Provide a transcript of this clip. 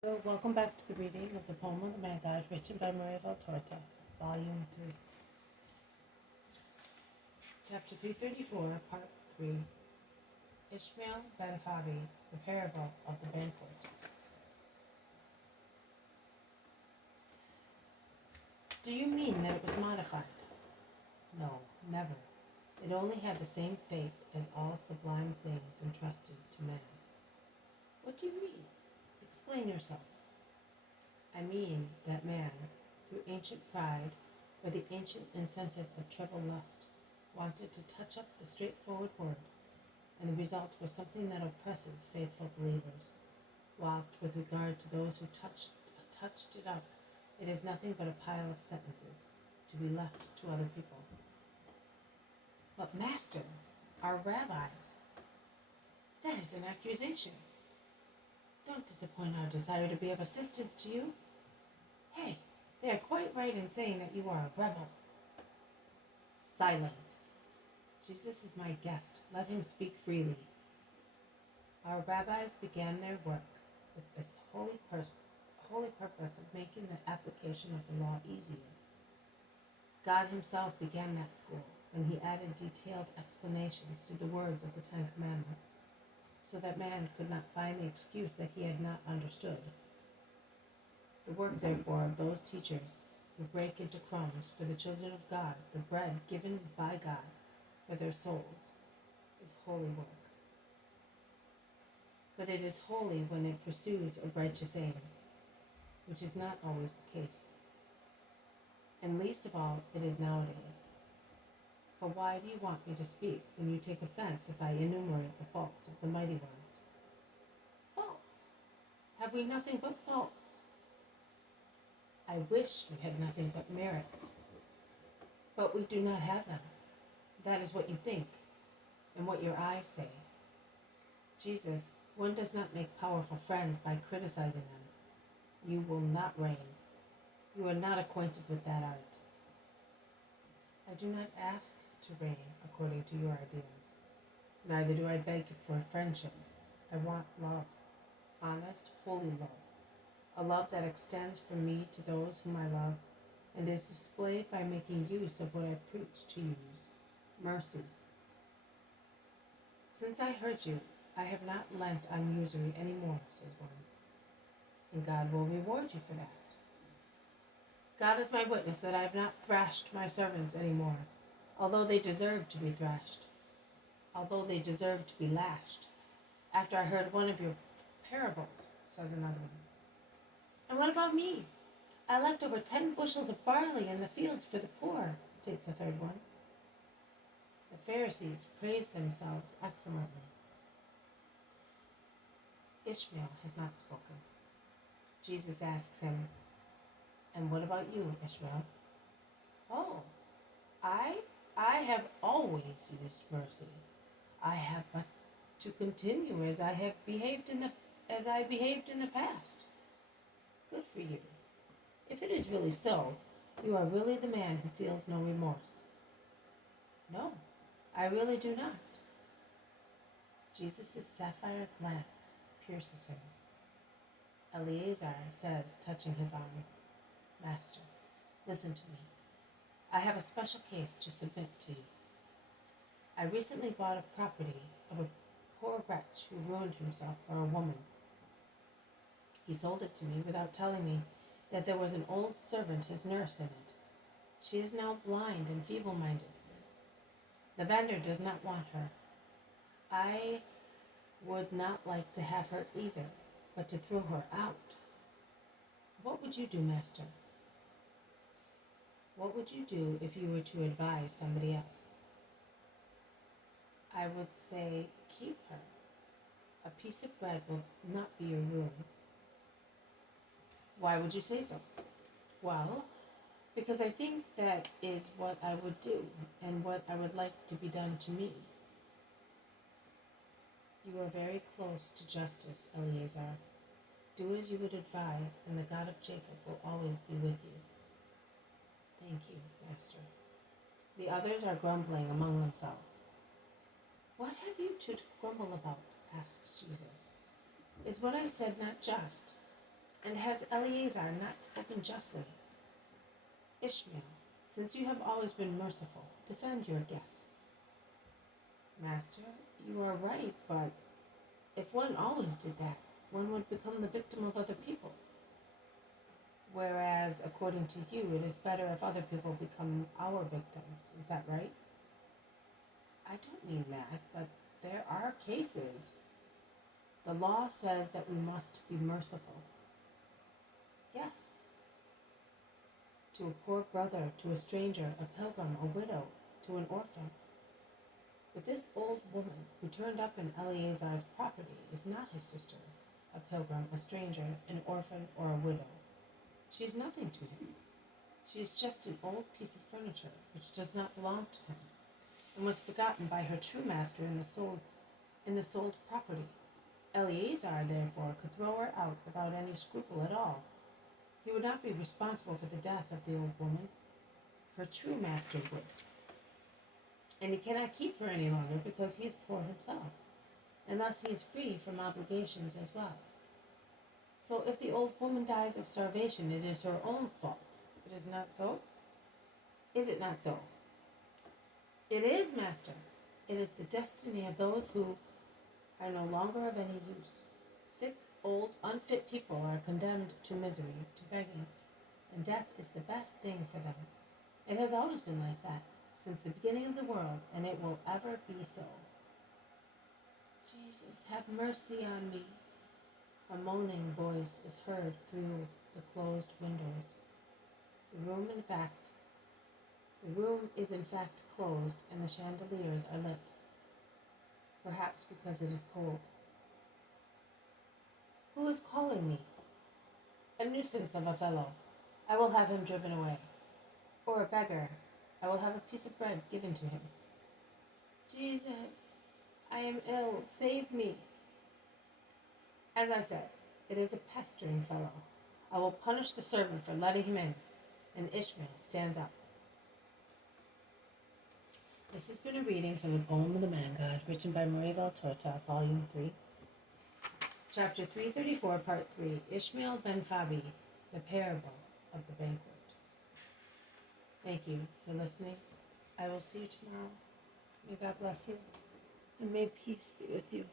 So, welcome back to the reading of the poem of the Magi, written by Maria del Torta, Volume 3, Chapter 334, Part 3, Ishmael ben Fabi, the Parable of the Banquet. Do you mean that it was modified? No, never. It only had the same fate as all sublime things entrusted to man. What do you mean? Explain yourself. I mean that man, through ancient pride, or the ancient incentive of treble lust, wanted to touch up the straightforward word, and the result was something that oppresses faithful believers, whilst with regard to those who touched it up, it is nothing but a pile of sentences to be left to other people. But Master, our rabbis, that is an accusation. Don't disappoint our desire to be of assistance to you. Hey, they are quite right in saying that you are a rebel. Silence. Jesus is my guest. Let him speak freely. Our rabbis began their work with this holy purpose of making the application of the law easier. God himself began that school when he added detailed explanations to the words of the Ten Commandments, so that man could not find the excuse that he had not understood. The work, therefore, of those teachers who break into crumbs for the children of God the bread given by God for their souls is holy work. But it is holy when it pursues a righteous aim, which is not always the case. And least of all, it is nowadays. But why do you want me to speak when you take offense if I enumerate the faults of the mighty ones? Faults? Have we nothing but faults? I wish we had nothing but merits. But we do not have them. That is what you think, and what your eyes say. Jesus, one does not make powerful friends by criticizing them. You will not reign. You are not acquainted with that art. I do not ask to reign according to your ideas. Neither do I beg you for friendship. I want love, honest, holy love. A love that extends from me to those whom I love, and is displayed by making use of what I preach to use, mercy. Since I heard you, I have not lent on usury any more, says one, and God will reward you for that. God is my witness that I have not thrashed my servants any more, although they deserve to be thrashed, although they deserve to be lashed. After I heard one of your parables, says another one. And what about me? I left over 10 bushels of barley in the fields for the poor, states a third one. The Pharisees praise themselves excellently. Ishmael has not spoken. Jesus asks him, and what about you, Ishmael? Oh, I have always used mercy. I have but to continue as I behaved in the past. Good for you. If it is really so, you are really the man who feels no remorse. No, I really do not. Jesus' sapphire glance pierces him. Eleazar says, touching his arm, Master, listen to me. I have a special case to submit to you. I recently bought a property of a poor wretch who ruined himself for a woman. He sold it to me without telling me that there was an old servant, his nurse, in it. She is now blind and feeble-minded. The vendor does not want her. I would not like to have her either, but to throw her out. What would you do, Master? What would you do if you were to advise somebody else? I would say, keep her. A piece of bread will not be your ruin. Why would you say so? Well, because I think that is what I would do, and what I would like to be done to me. You are very close to justice, Eleazar. Do as you would advise, and the God of Jacob will always be with you. Thank you, Master. The others are grumbling among themselves. What have you to grumble about? Asks Jesus. Is what I said not just? And has Eleazar not spoken justly? Ishmael, since you have always been merciful, defend your guests. Master, you are right, but if one always did that, one would become the victim of other people. Whereas, according to you, it is better if other people become our victims. Is that right? I don't mean that, but there are cases. The law says that we must be merciful. Yes. To a poor brother, to a stranger, a pilgrim, a widow, to an orphan. But this old woman who turned up in Eleazar's property is not his sister, a pilgrim, a stranger, an orphan, or a widow. She is nothing to him. She is just an old piece of furniture which does not belong to him, and was forgotten by her true master in the sold property. Eleazar, therefore, could throw her out without any scruple at all. He would not be responsible for the death of the old woman. Her true master would. And he cannot keep her any longer because he is poor himself, and thus he is free from obligations as well. So if the old woman dies of starvation, it is her own fault. It is not so? Is it not so? It is, master. It is the destiny of those who are no longer of any use. Sick, old, unfit people are condemned to misery, to begging, and death is the best thing for them. It has always been like that, since the beginning of the world, and it will ever be so. Jesus, have mercy on me. A moaning voice is heard through the closed windows. The room is in fact closed, and the chandeliers are lit. Perhaps because it is cold. Who is calling me? A nuisance of a fellow. I will have him driven away. Or a beggar. I will have a piece of bread given to him. Jesus, I am ill. Save me. As I said, it is a pestering fellow. I will punish the servant for letting him in. And Ishmael stands up. This has been a reading from The Poem of the Man God, written by Marie Valtorta, Volume 3. Chapter 334, Part 3, Ishmael ben Fabi, The Parable of the Banquet. Thank you for listening. I will see you tomorrow. May God bless you. And may peace be with you.